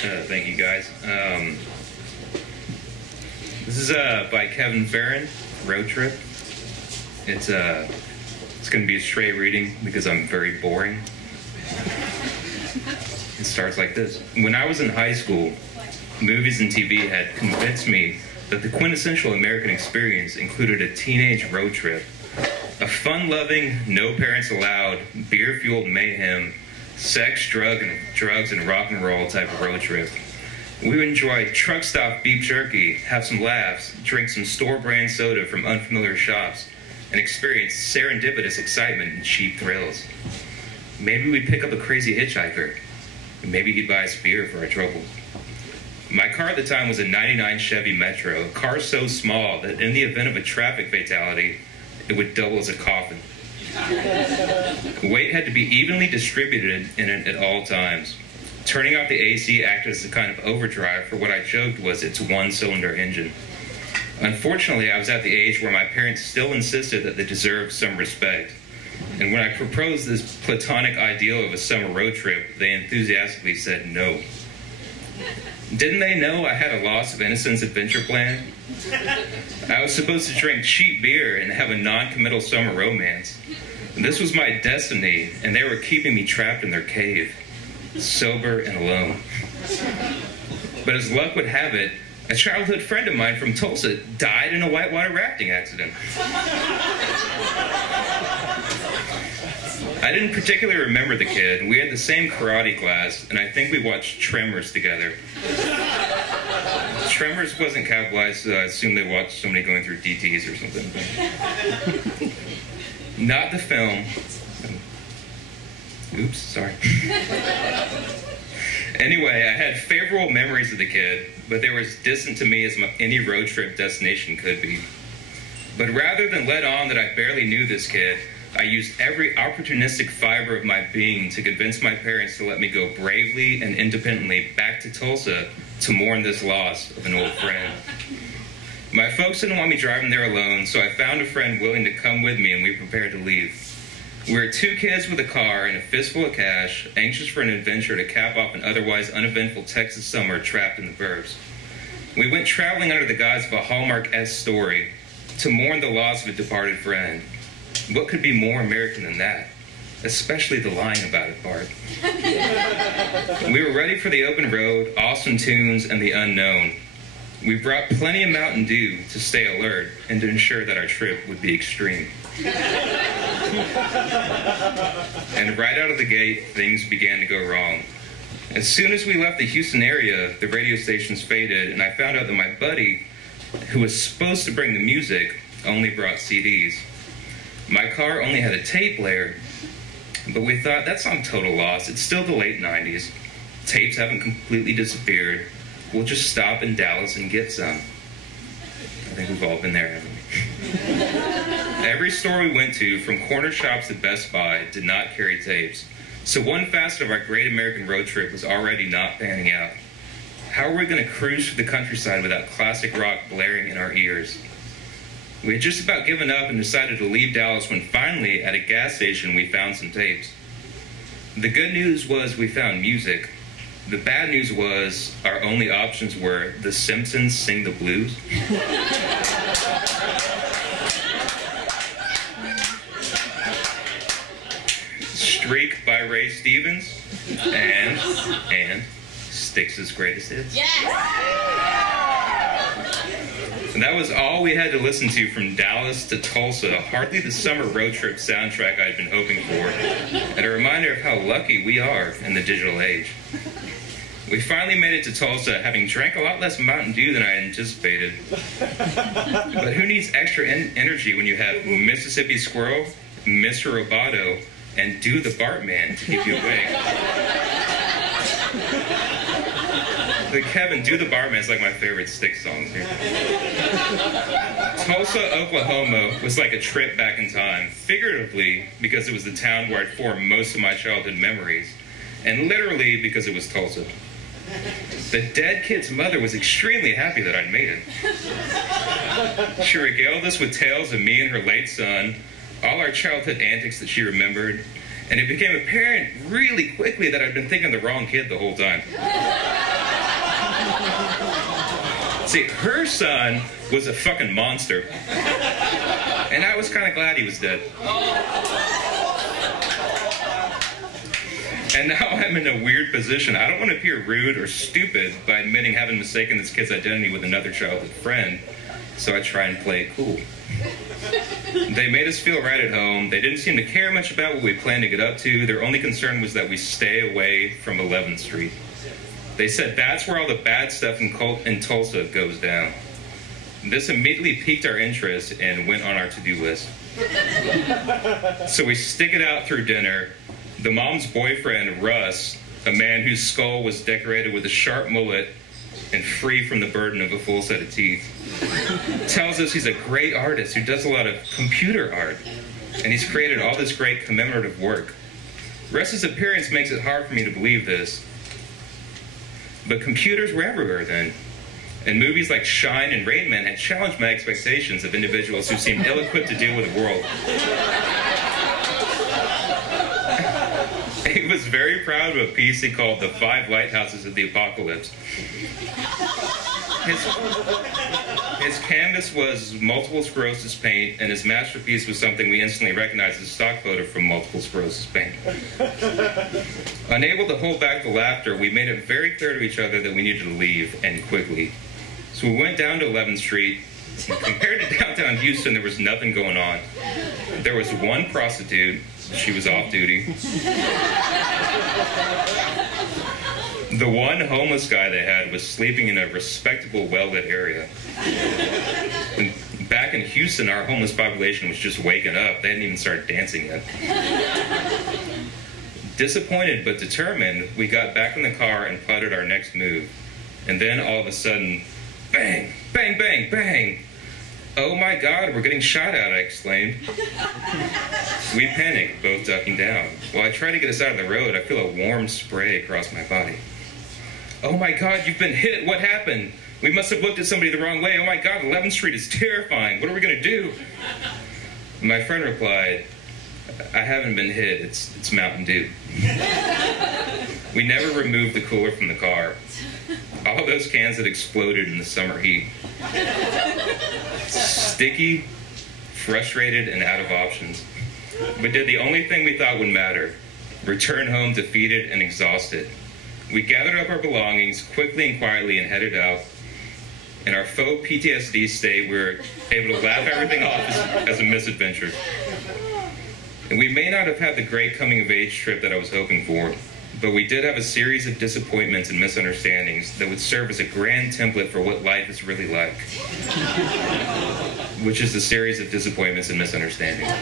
Thank you, guys. This is by Kevin Farron, Roadtrip. It's going to be a straight reading because I'm very boring. It starts like this. When I was in high school, movies and TV had convinced me that the quintessential American experience included a teenage road trip. A fun-loving, no parents allowed, beer-fueled mayhem, sex, drugs, and rock and roll type of road trip. We would enjoy truck stop beef jerky, have some laughs, drink some store-brand soda from unfamiliar shops, and experience serendipitous excitement and cheap thrills. Maybe we'd pick up a crazy hitchhiker, and maybe he'd buy us beer for our troubles. My car at the time was a '99 Chevy Metro, a car so small that in the event of a traffic fatality, it would double as a coffin. Weight had to be evenly distributed in it at all times. Turning off the AC acted as a kind of overdrive for what I joked was its one-cylinder engine. Unfortunately, I was at the age where my parents still insisted that they deserved some respect. And when I proposed this platonic ideal of a summer road trip, they enthusiastically said no. Didn't they know I had a loss of innocence adventure plan? I was supposed to drink cheap beer and have a non-committal summer romance. This was my destiny, and they were keeping me trapped in their cave, sober and alone. But as luck would have it, a childhood friend of mine from Tulsa died in a whitewater rafting accident. I didn't particularly remember the kid. We had the same karate class, and I think we watched Tremors together. Tremors wasn't capitalized, so I assume they watched somebody going through DTs or something. Not the film. Oops, sorry. Anyway, I had favorable memories of the kid, but they were as distant to me as any road trip destination could be. But rather than let on that I barely knew this kid, I used every opportunistic fiber of my being to convince my parents to let me go bravely and independently back to Tulsa to mourn this loss of an old friend. My folks didn't want me driving there alone, so I found a friend willing to come with me and we prepared to leave. We were two kids with a car and a fistful of cash, anxious for an adventure to cap off an otherwise uneventful Texas summer trapped in the burbs. We went traveling under the guise of a Hallmark-esque story to mourn the loss of a departed friend. What could be more American than that? Especially the lying about it part. We were ready for the open road, awesome tunes, and the unknown. We brought plenty of Mountain Dew to stay alert and to ensure that our trip would be extreme. And right out of the gate, things began to go wrong. As soon as we left the Houston area, the radio stations faded, and I found out that my buddy, who was supposed to bring the music, only brought CDs. My car only had a tape player, but we thought that's not a total loss. It's still the late 90s. Tapes haven't completely disappeared. We'll just stop in Dallas and get some. I think we've all been there, haven't we? Every store we went to, from corner shops to Best Buy, did not carry tapes. So one facet of our great American road trip was already not panning out. How were we going to cruise through the countryside without classic rock blaring in our ears? We had just about given up and decided to leave Dallas when finally, at a gas station, we found some tapes. The good news was we found music. The bad news was our only options were The Simpsons Sing the Blues, Streak by Ray Stevens, and Styx's Greatest Hits. And that was all we had to listen to from Dallas to Tulsa, hardly the summer road trip soundtrack I'd been hoping for, and a reminder of how lucky we are in the digital age. We finally made it to Tulsa, having drank a lot less Mountain Dew than I anticipated. But who needs extra energy when you have Mississippi Squirrel, Mr. Roboto, and Do the Bartman to keep you awake? The Kevin, Do the Bartman is like my favorite Styx songs here. Tulsa, Oklahoma was like a trip back in time, figuratively because it was the town where I'd formed most of my childhood memories, and literally because it was Tulsa. The dead kid's mother was extremely happy that I'd made it. She regaled us with tales of me and her late son, all our childhood antics that she remembered, and it became apparent really quickly that I'd been thinking the wrong kid the whole time. See, her son was a fucking monster. And I was kind of glad he was dead. And now I'm in a weird position. I don't want to appear rude or stupid by admitting having mistaken this kid's identity with another childhood friend, so I try and play it cool. They made us feel right at home. They didn't seem to care much about what we planned to get up to. Their only concern was that we stay away from 11th Street. They said that's where all the bad stuff in Tulsa goes down. This immediately piqued our interest and went on our to-do list. So we stick it out through dinner. The mom's boyfriend, Russ, a man whose skull was decorated with a sharp mullet and free from the burden of a full set of teeth, tells us he's a great artist who does a lot of computer art, and he's created all this great commemorative work. Russ's appearance makes it hard for me to believe this, but computers were everywhere then, and movies like Shine and Rain Man had challenged my expectations of individuals who seemed ill-equipped to deal with the world. He was very proud of a piece he called The 5 Lighthouses of the Apocalypse. His canvas was multiple sclerosis paint, and his masterpiece was something we instantly recognized as a stock photo from multiple sclerosis paint. Unable to hold back the laughter, we made it very clear to each other that we needed to leave, and quickly. So we went down to 11th Street. Compared to downtown Houston, there was nothing going on. There was one prostitute. She was off duty. The one homeless guy they had was sleeping in a respectable, well-lit area. And back in Houston, our homeless population was just waking up. They hadn't even started dancing yet. Disappointed but determined, we got back in the car and plotted our next move. And then all of a sudden, bang, bang, bang, bang. "Oh my God, we're getting shot at," I exclaimed. We panicked, both ducking down. While I try to get us out of the road, I feel a warm spray across my body. "Oh my God, you've been hit. What happened? We must have looked at somebody the wrong way. Oh my God, 11th Street is terrifying. What are we going to do?" My friend replied, "I haven't been hit. It's Mountain Dew." We never removed the cooler from the car. All those cans had exploded in the summer heat. Sticky, frustrated, and out of options. We did the only thing we thought would matter: return home defeated and exhausted. We gathered up our belongings quickly and quietly and headed out. In our faux PTSD state, we were able to laugh everything off as a misadventure. And we may not have had the great coming-of-age trip that I was hoping for, but we did have a series of disappointments and misunderstandings that would serve as a grand template for what life is really like, which is a series of disappointments and misunderstandings.